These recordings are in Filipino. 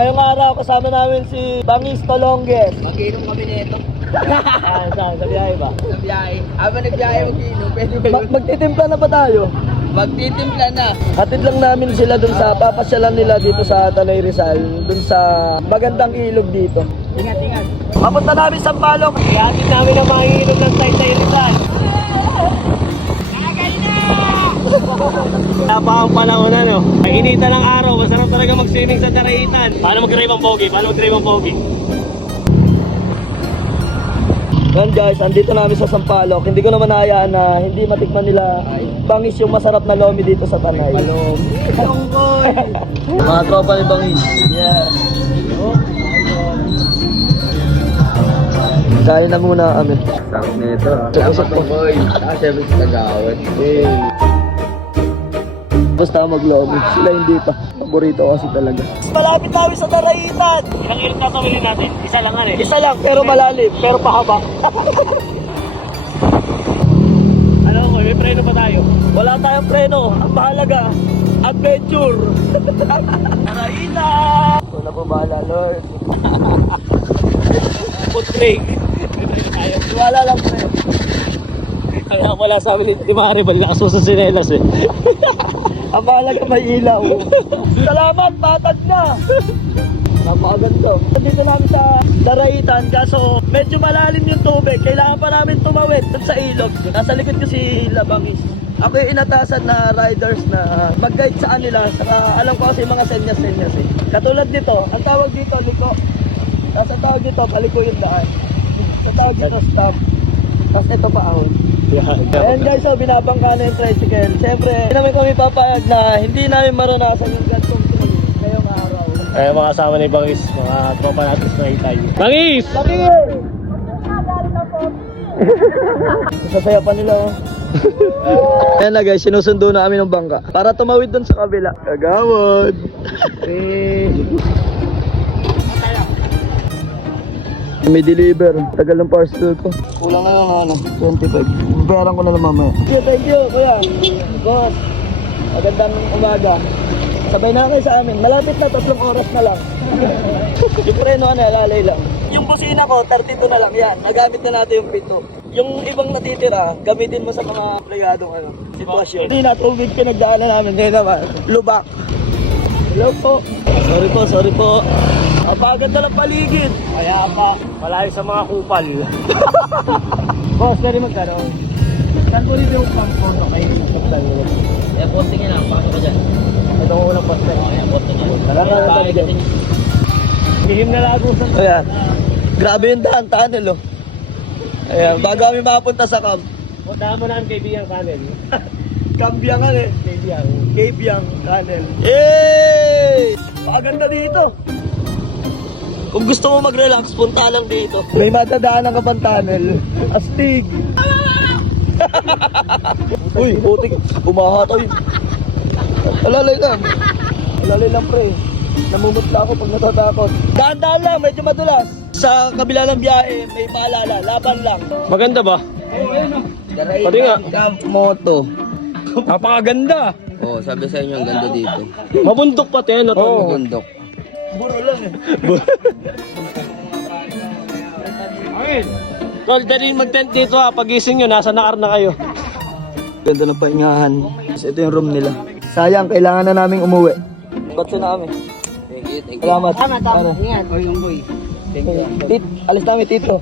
ngayong araw kasama namin si Bangis Tolonges. Mag-inom kami nito. Saan? Sa biyahe ba? Sa biyahe. Habang nagbiyahe mag-inom, pwede ba yun? Magtitimpla na ba tayo? Magtitimpla na. Hatid lang namin sila dun sa papasyalan nila dito sa Tanay Rizal, dun sa magandang ilog dito. Ingat. Papunta namin sa Palok. Ihatid namin ang mga ilog ng Tanay Rizal. Tapa ang panahon ano. Ang inita ng araw, masarap talaga mag-swimming sa Daraitan. Paano mag-drive ang pogi? Yan guys, andito namin sa Sampaloc. Hindi ko naman nahayaan na hindi matikman nila Bangis yung masarap na lomi dito sa Tanay. Tungkoy! Mga tropa ni Bangis. Yeah. Kain na muna kami. Sarap nito. Salamat Tungkoy. Siyempre sa Tagawad. Basta mag-lomi. Sila hindi pa. Paborito kasi talaga. Malapit namin sa Daraitan. Ilang ilog tatawilin natin? Isa lang nga eh. Isa lang, pero malalim. Pero pahaba. Ano ko, may preno pa tayo? Wala tayong preno. Ang mahalaga, adventure. Daraitan! Ito na po bahala, Lord. Foot brake. Wala lang, pre. Wala sa amin ni Maribel, nakasusa si Nelas eh. Ang mahalaga may ilaw. Salamat, patag na. Napakaganda. Dito namin sa Daraitan, kaso medyo malalim yung tubig. Kailangan pa namin tumawid dun sa ilog. Nasa likod ko si Labangis. Ako yung inatasan na riders na mag-guide sa kanila. Saka alam ko kasi mga senyas-senyas eh. Katulad dito, ang tawag dito, liko. Tapos ang tawag dito, kaliko yung daan. Ang tawag dito, stop. Tapos ito pa ahon. Ayan guys, so binabangka na yung tricycle. Siyempre, hindi namin kami papayag na hindi namin maranasan yung gantong thrill ngayong araw. Ay, mga kasama ni Bangis, mga tropa natin sa Itay. Bangis! Bakit? Sasaya pa nila oh. Ayan na guys, sinusundo na kami ng bangka para tumawid dun sa kabila. Kagawad! May deliver. Tagal ng parcel ko. Kulang na yung 25. Bayaran ko na lang mamaya. Thank you, kuya. Boss. Magandang umaga. Sabay na kayo sa amin. Malapit na, 3 oras na lang. Yung preno lalay lang. Yung busina ko, 32 na lang yan. Nagamit na natin yung pito. Yung ibang natitira, gamitin mo sa mga playadong sitwasyon. Hindi na, tubig pinagdaanan namin. Ngayon naman, lubak. Hello po. Sorry po. Apagad na lang paligid. Kaya pa, malayo sa mga kupal. Boss, pwede magkaroon. Saan po rin yung pang-photo kayo sa plan nyo? Kaya posting yan lang, pakita ka dyan. Ito ang unang post. Kaya posting yan. Talaga dyan. Lihim na lagusan. Ayan. Grabe yung daan, tunnel oh. Ayan, bago kami makapunta sa camp. Puntahan mo na ang kaibigan kanin. Kambiyangan eh. Kaibigan. Kaybyang tunnel. Yay! Paganda dito. Kung gusto mo mag-relax, punta lang dito. May madadaanan ka pang tunnel. Astig! Uy, putik. Umahatoy. Alalay lang. Alalay lang pre. Namumutla ako pag natatakot. Dahan-dahan lang, medyo madulas. Sa kabila ng biyahe, may paalala. Laban lang. Maganda ba? Daraitan Pati nga. Camp Moto. Napakaganda. Oh, sabi sa inyo ang ganda dito. Mabundok pati ano to. Oo. Bundok. Buro lang eh. Ayun. Tol, dali mag-tent dito ha. Pagising nyo, nasa nakar na kayo. Ganda ng pahingahan. Ito yung room nila. Sayang, kailangan na naming umuwi. Ba't namin? Thank you. Salamat. Ano? Ingat. O yung boy. Thank you. Tit, alis namin tito.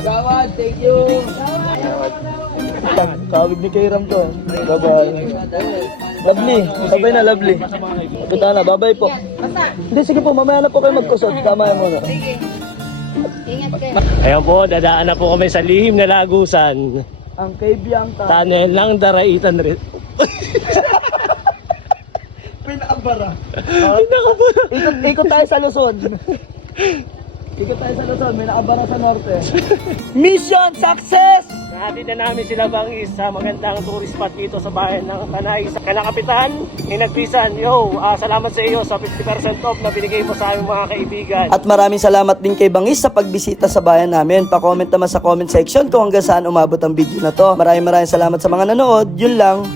Gawad, thank you. Kawig ni Kairam to. Bye-bye. Lovely. Sabay na, lovely. Punta na, bye-bye po. Hindi, sige po, mamaya na po kayo magkusot. Tama yan muna. Ingat kayo. Ayan po, dadaan na po kami sa lihim na lagusan. Ang Kaybyang Tunnel ng Daraitan rin. Pinakabara. Pinakabara. Ikot tayo sa Luzon. Ikot tayo sa Luzon, may nakabara sa norte. Mission success! Nahatid na namin sila Bangis sa magandang tourist spot dito sa bayan ng Tanay. Sa Kapitan, Hinagpisan, salamat sa iyo sa 50% off na binigay mo sa aming mga kaibigan. At maraming salamat din kay Bangis sa pagbisita sa bayan namin. Pa-comment naman sa comment section kung hanggang saan umabot ang video na to. Maraming salamat sa mga nanood. Yun lang.